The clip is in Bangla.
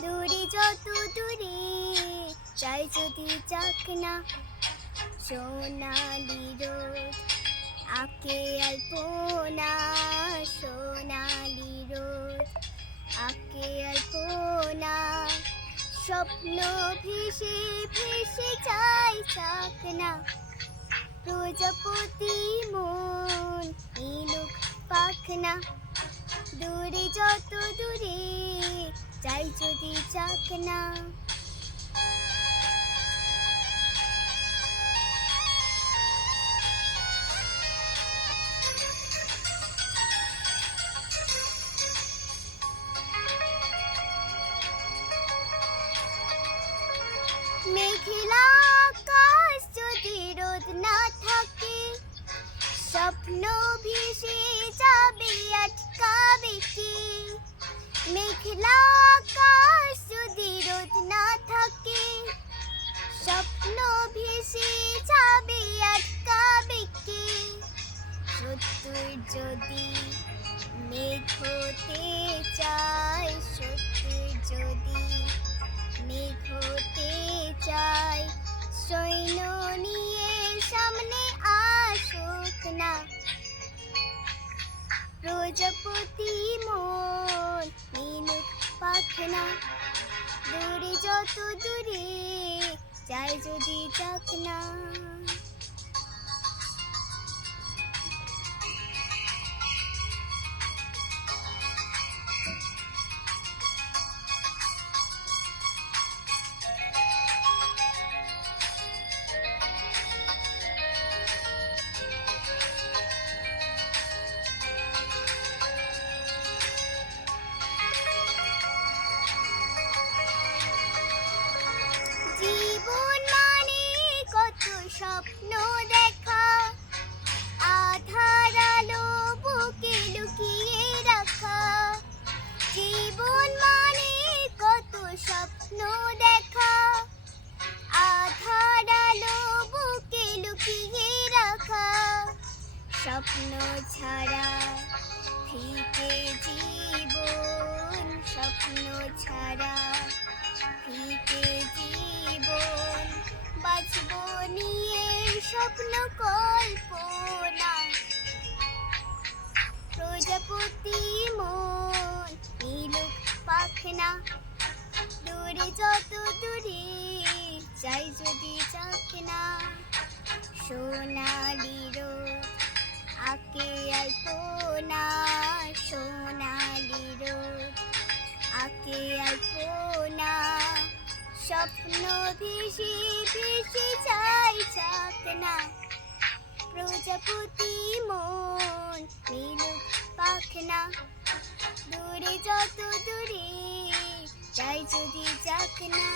দূরে যত দূরে চাই যদি যাক না সোনালি রোদ আঁকে আলপনা সোনালি রোদ আঁকে আলপনা স্বপ্ন ভেসে ভেসে চাই যাক না প্রজাপতি মন নীলুক পাখনা দূরে যত দূরে চাই যদি যাক না মেঘলা আকাশ যদি রোদ না থাকে স্বপ্ন ভেসে যাবে আটকাবে কি মেঘলা আকাশ যদি রোদ না থাকে স্বপ্ন ভেসে যাবে আটকাবে কি সত্যি যদি মেঘ হতে চায় সত্যি যদি মেঘ হতে চাই সৈন্য নিয়ে সামনে আসুক না প্রজাপতি মন নীলুক পাখনা দূরে যত দূরে চাই যদি যাক না জীবন মানে কত স্বপ্ন দেখা আধার আলো বুকে লুকিয়ে রাখা জীবন মানে কত স্বপ্ন দেখা আধার আলো বুকে লুকিয়ে রাখা স্বপ্ন ছাড়া ফিকে জীবন স্বপ্ন ছাড়া ফিকে জীবন বাঁচব নিয়ে স্বপ্ন কল্পনা প্রজাপতি মন নীলুক পাখনা দূরে যত দূরে চাই যদি যাক না সোনালি রোদ আঁকে আলপনা সোনালি রোদ আঁকে আলপনা স্বপ্ন ভেসে ভেসে চাই যাক না প্রজাপতি মন নীলুক পাখনা দূরে যত দূরে চাই যদি যাক না